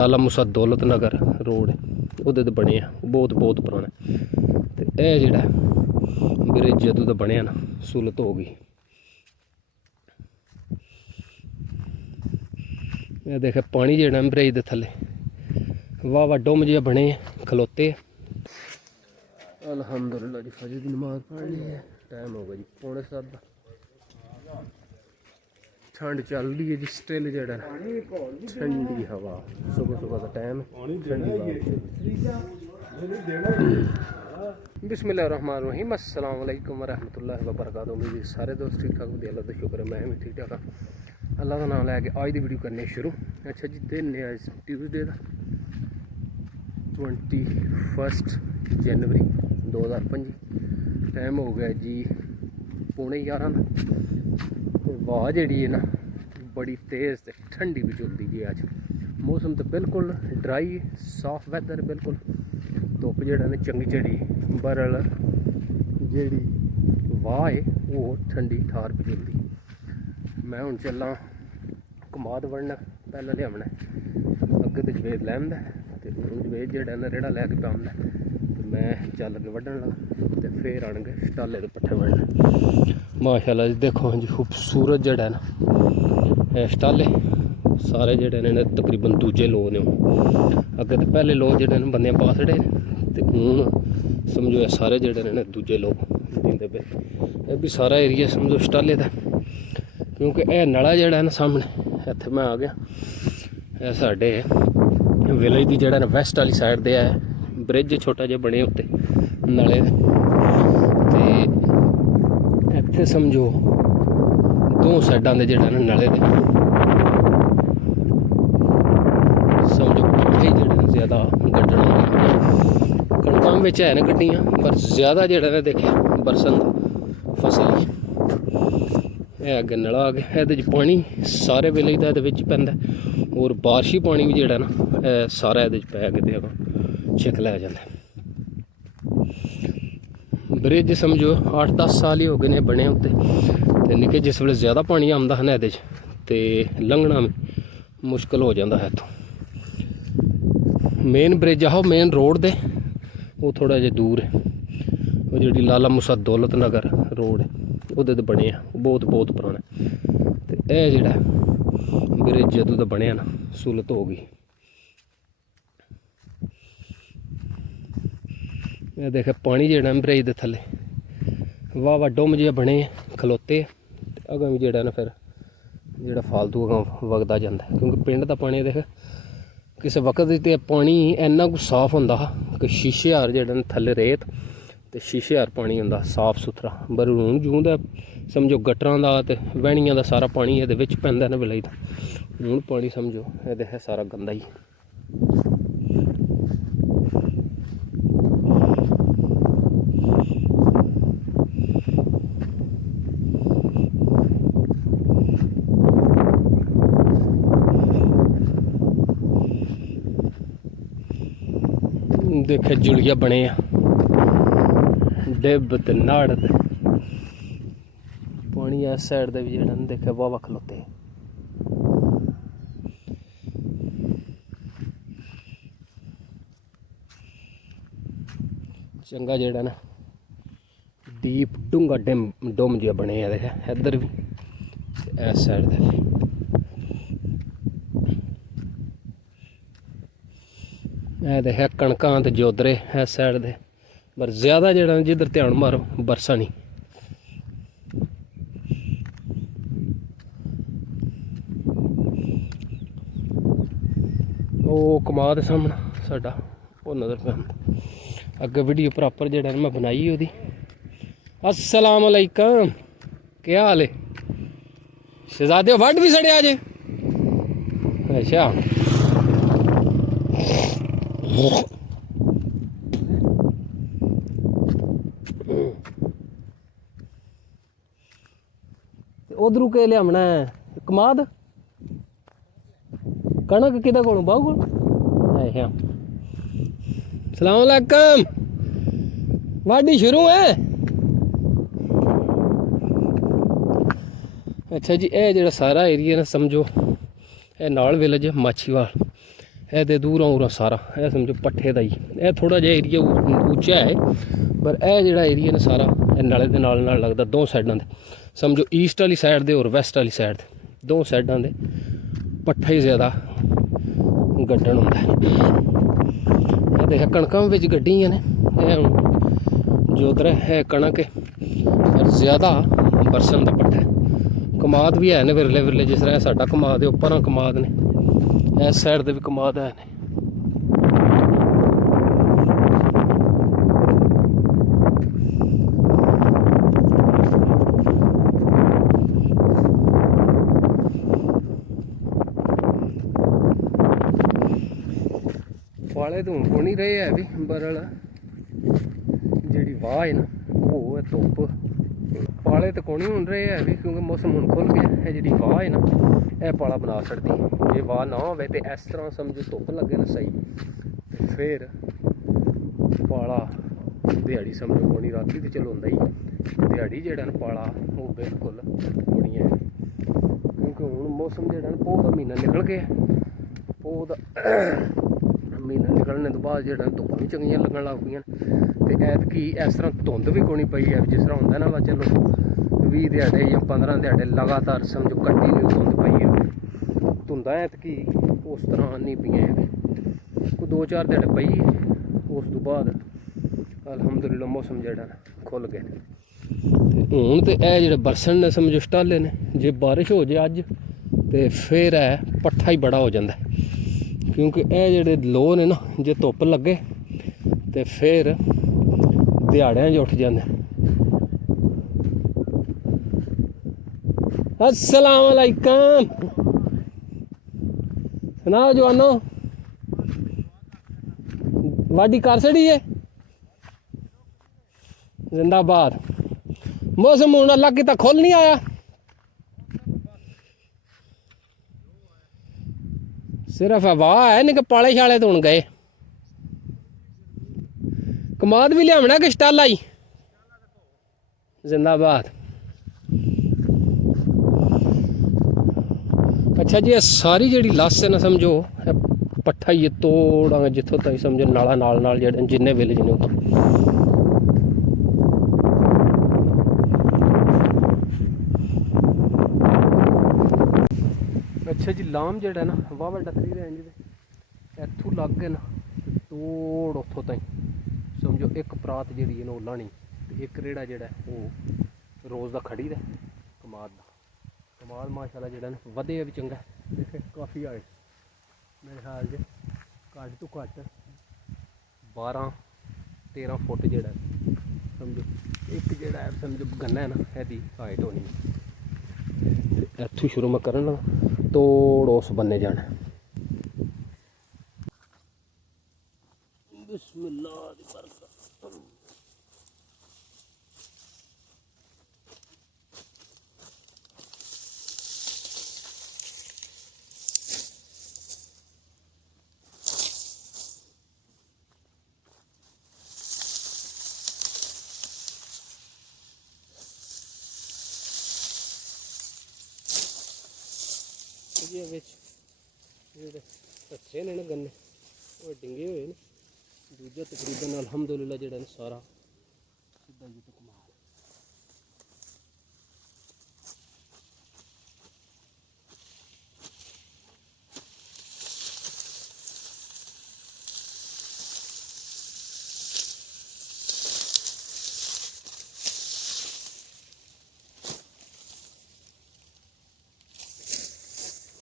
ਲਾਲਾ ਮੂਸਾ ਦੌਲਤ ਨਗਰ road ਉਹਦੇ ਤੇ ਬਣੇ ਆ, ਬਹੁਤ ਪੁਰਾਣਾ। ਤੇ ਇਹ ਜਿਹੜਾ ਬ੍ਰਿਜ ਜਦੋਂ ਦਾ ਬਣਿਆ ਨਾ ਸਹੂਲਤ ਹੋ ਗਈ। ਇਹ ਦੇਖੇ ਪਾਣੀ ਜਿਹੜਾ ਬ੍ਰਿਜ ਦੇ ਥੱਲੇ ਵਾਹ ਡੁੰਮ ਜਿਹਾ ਬਣੇ ਖਲੋਤੇ। ਅਲਹਮਦੁਲਿਲਾ ਜੀ ਫਜਰ ਦੀ ਨਮਾਜ਼ ਪੜ੍ਹ ਲਈ ਹੈ। ਟਾਈਮ ਹੋ ਗਿਆ ਜੀ 6:45 ਦਾ। ठंड चल रही है जी, स्टिल जड़ा ठंडी हवा, सुबह का टाइम बिस्मिल्लाहिर्रहमानिर्रहीम। अस्सलाम वालेकुम वरहमतुल्लाहि वबरकातुहू। मेरी सारे दोस्त ठीक ठाक, अल्लाह का शुक्र है मैं भी ठीक ठाक हाँ। अल्लाह का नाम लैके अज की वीडियो करने शुरू। अच्छा जी, दिन है अज ट्यूसडे का 21 जनवरी 2025। टाइम हो गया जी 11:15 का। वाह जी है ना बड़ी तेज़ ते ठंडी भी चलती जी। अज मौसम तो बिल्कुल ड्राई साफ वैदर, बिल्कुल धुप जड़ा ने चंगी चढ़ी बरल जी वाह है वो ठंडी ठार भी चलती। मैं हूँ चला कमाद वड़ना, पहले लियावना अगे तो जवेद लैंदा तो जवेद जड़ा ना रेड़ा लैके पाँदा तो मैं चल के वड्डन लगा तो फिर आने स्टाले के पट्ठे वड़ना। माशाल्लाह जी देखो जी खूबसूरत जड़ा है ना स्टाले सारे जड़े ने तकरीबन दूजे लो ने। अगे तो पहले लो जड़े ने बंदे पा छड़े तो हूँ समझो सारे जड़े ने दूजे लो दिंदे पे। यह भी सारा एरिया समझो स्टाले का, क्योंकि यह नला जड़ा है ना सामने इत्थे मैं आ गया। यह साढ़े विलेज की जड़ा वैस्ट वाली साइड दे है ब्रिज छोटा जिहा बने उत्ते नले ते इत्थे समझो दो साइडां दे जड़ा नले दे समझो पट्ठे जड़े ज़्यादा गड्ढण कणकां विच है न गड्डियां, पर ज़्यादा जड़ा ने देखिया बरसन फसल ही। यह अगे नला आ गया, ये पानी सारे विलेज का ये पैंदा और बारिशी पानी भी जड़ा ना सारा ये पै के छिक लै जाता। ब्रिज समझो 8-10 साल ही हो गए ने बने उत्ते ते निके जिस वे ज़्यादा पानी आंदा है ना ये तो लंघना मुश्किल हो जाता है। इतों मेन ब्रिज आओ मेन रोड दे वो थोड़ा जिहा दूर है, वो जी लाला मूसा दौलत नगर रोड है ਉਹਦੇ ਤੇ बने बहुत पुराना। तो यह जोड़ा ब्रिज जदों का बनया ना सहूलत हो गई। यह देखे पानी जोड़ा ब्रिज के थले वाह डुम जिहा बने खलोते। अगों भी जोड़ा ना फिर जोड़ा फालतू अगों वगदा जाता है, क्योंकि पिंड का पानी देख किसी वक्त तो पानी इन्ना कुछ साफ होंदा कि शीशे हार जोड़ा थले रेत तो शीशे हार पानी होंदा साफ सुथरा। पर हूँ जूं दा समझो गटरां दा ते वैणियां दा सारा पानी ये पैंदा ना विलेज दा। हूँ पानी समझो ये है सारा गंदा ही। देखे जुड़िया बने डिब ते नाड़ ते पानी इस साइड दे भी जेड़ा देखे वाह खलोते। चंगा जेड़ा ना डीप डूंगा डुम जिहा बने देखे इधर भी इस साइड दे भी। देखे कणकां ते जोदरे इस साइड दे, पर ज़्यादा जड़ा जिधर ध्यान मारो बरसा नहीं। वो कमाद सामने साडा वो नज़र पे अगे वीडियो प्रॉपर जड़ा मैं बनाई ओदी। अस्सलाम वालेकुम, क्या हाल है शहजादे? वड भी सड़े अज? अच्छा उधरू के लियावना है कमाद कणक किदे कोलों बाहू कोल? अच्छा सलाम अलैकुम, वाडी शुरू है? अच्छा जी, ये जो सारा एरिया ना समझो ये नाल विलेज माछीवाल ਇਹਦੇ ਦੂਰੋਂ ਉਰਾ ਸਾਰਾ ਇਹ ਸਮਝੋ ਪੱਠੇ ਦਾ ਹੀ। ਇਹ ਥੋੜਾ ਜਿਹਾ ਏਰੀਆ ਉੱਚਾ ਹੈ, ਪਰ ਇਹ ਜਿਹੜਾ ਏਰੀਆ ਨਾ ਸਾਰਾ ਇਹ ਨਾਲੇ ਦੇ ਨਾਲ ਨਾਲ ਲੱਗਦਾ। ਦੋ ਸਾਈਡਾਂ ਦੇ ਸਮਝੋ ਈਸਟ ਵਾਲੀ ਸਾਈਡ ਦੇ ਔਰ ਵੈਸਟ ਵਾਲੀ ਸਾਈਡ ਦੇ ਦੋ ਸਾਈਡਾਂ ਦੇ ਪੱਠਾ ਹੀ ਜ਼ਿਆਦਾ ਗੱਡਣ ਹੁੰਦਾ। ਇਹ ਦੇਖ ਕਣਕਾਂ ਵਿੱਚ ਗੱਡੀਆਂ ਨੇ। ਇਹ ਹੁਣ ਜੋ ਉਧਰ ਹੈ ਕਣਕ ਪਰ ਜ਼ਿਆਦਾ ਬਰਸਨ ਦਾ ਪੱਠਾ। ਕਮਾਦ ਵੀ ਹੈ ਨੇ ਵਿਰਲੇ ਵਿਰਲੇ, ਜਿਸ ਤਰ੍ਹਾਂ ਸਾਡਾ ਕਮਾਦ ਦੇ ਉੱਪਰਾਂ ਕਮਾਦ ਨੇ, ਇਸ ਸਾਈਡ ਦੇ ਵੀ ਕਮਾਦ ਹੈ ਨੇ। ਪਾਲੇ ਤੋਂ ਹੋ ਨਹੀਂ ਰਹੇ ਹੈ ਵੀ ਬਰਲ ਜਿਹੜੀ ਵਾਹ ਹੈ ਨਾ ਉਹ ਹੈ ਧੁੱਪ। ਪਾਲੇ ਤਾਂ ਕੋਣੀ ਹੁਣ ਰਹੇ ਹੈ ਵੀ ਕਿਉਂਕਿ ਮੌਸਮ ਹੁਣ ਖੁੱਲ ਗਿਆ। ਇਹ ਜਿਹੜੀ ਵਾਹ ਹੈ ਨਾ ਇਹ ਪਾਲਾ ਬਣਾ ਛੱਡਦੀ। ਜੇ ਵਾਹ ਨਾ ਹੋਵੇ ਤੇ ਇਸ ਤਰ੍ਹਾਂ ਸਮਝੋ ਧੁੱਪ ਲੱਗੇ ਨਾ ਸਹੀ ਤੇ ਫਿਰ ਪਾਲਾ ਦਿਹਾੜੀ ਸਮਝੋ ਕੋਣੀ। ਰਾਤੀ ਤੇ ਚਲੋ ਹੁੰਦਾ ਹੀ, ਦਿਹਾੜੀ ਜਿਹੜਾ ਨਾ ਪਾਲਾ ਉਹ ਬਿਲਕੁਲ ਕੋਣੀ ਹੈ। ਕਿਉਂਕਿ ਹੁਣ ਮੌਸਮ ਜਿਹੜਾ ਨਾ ਪੋਹ ਦਾ ਮਹੀਨਾ ਨਿਕਲ ਗਿਆ। ਪੋਹ ਦਾ ਮਹੀਨਾ ਨਿਕਲਣ ਤੋਂ ਬਾਅਦ ਜਿਹੜਾ ਧੁੱਪਾਂ ਵੀ ਚੰਗੀਆਂ ਲੱਗਣ ਲੱਗ ਪਈਆਂ। ਤੇ ਐਤਕੀ ਇਸ ਤਰ੍ਹਾਂ ਧੁੰਦ ਵੀ ਕੋਣੀ ਪਈ ਹੈ, ਜਿਸ ਤਰ੍ਹਾਂ ਹੁੰਦਾ ਨਾ ਵਾ ਚਲੋ 20 ਦਿਹਾੜੇ ਜਾਂ 15 ਦਿਹਾੜੇ ਲਗਾਤਾਰ ਸਮਝੋ ਕੰਟੀਨਿਊ ਧੁੰਦ ਪਈ ਹੈ। ਧੁੰਦਾਂ ਐਤਕੀ ਉਸ ਤਰ੍ਹਾਂ ਨਹੀਂ ਪਈਆਂ ਕੋਈ 2-4 ਦਿਹਾੜੇ ਪਈ ਹੈ। ਉਸ ਤੋਂ ਬਾਅਦ ਅਲਹਮਦੁਲਿਲਾ ਮੌਸਮ ਜਿਹੜਾ ਨਾ ਖੁੱਲ ਗਿਆ। ਤੇ ਹੁਣ ਤੇ ਇਹ ਜਿਹੜੇ ਬਰਸਨ ਨੇ ਸਮਝੋ ਸਟਾਲੇ ਨੇ, ਜੇ ਬਾਰਿਸ਼ ਹੋ ਜਾਏ ਅੱਜ ਤੇ ਫਿਰ ਇਹ ਪੱਠਾ ਹੀ ਬੜਾ ਹੋ ਜਾਂਦਾ। ਕਿਉਂਕਿ ਇਹ ਜਿਹੜੇ ਲੋਹ ਨੇ ਨਾ ਜੇ ਧੁੱਪ ਲੱਗੇ ਤੇ ਫਿਰ ਦਿਹਾੜਿਆਂ 'ਚ ਉੱਠ ਜਾਂਦੇ। अस्सलाम वालेकुम, सुनाओ जवानो, वाडी कर छड़ी है जिंदाबाद। मौसम हूँ अल्लाह की तक खुल नहीं आया। सिर्फ हवा है नहीं कि पाले शाले तो हूँ गए। कमाद भी लिया कि स्टाला ही जिंदाबाद। अच्छा जी, सारी जी लस है ना समझो पट्ठा ही तोड़ा जितों तक समझो नाला नाल नाल जेडे जिन्ने विलेज ने उतों। अच्छा जी, लाम जेड़ा ना वाह डकरी रेंज दे इत्थों लग गए ना तोड़ उतों तक समझो एक परात जी है ना वो लानी ते एक रेड़ा जेड़ा वो रोज़ का खड़ी दा कमाद दा। कमाल माशाल्लाह जेड़ा ना वधे भी चंगा देखे काफ़ी आए मेरे ख्याल से घट तो घट 12-13 फुट जेड़ा समझो एक जेड़ा है समझो गन्ना है ना यदी हाइट होनी। इत्थों शुरू मैं करन लगा तोड़ उस बन्ने जाना। बिस्मिल्लाह दी बरकत। अच्छे ने गन्ने वो डिंगे हुए ने दूजा तकरीबन अल्हम्दुलिल्लाह जेड़ा सारा सीधा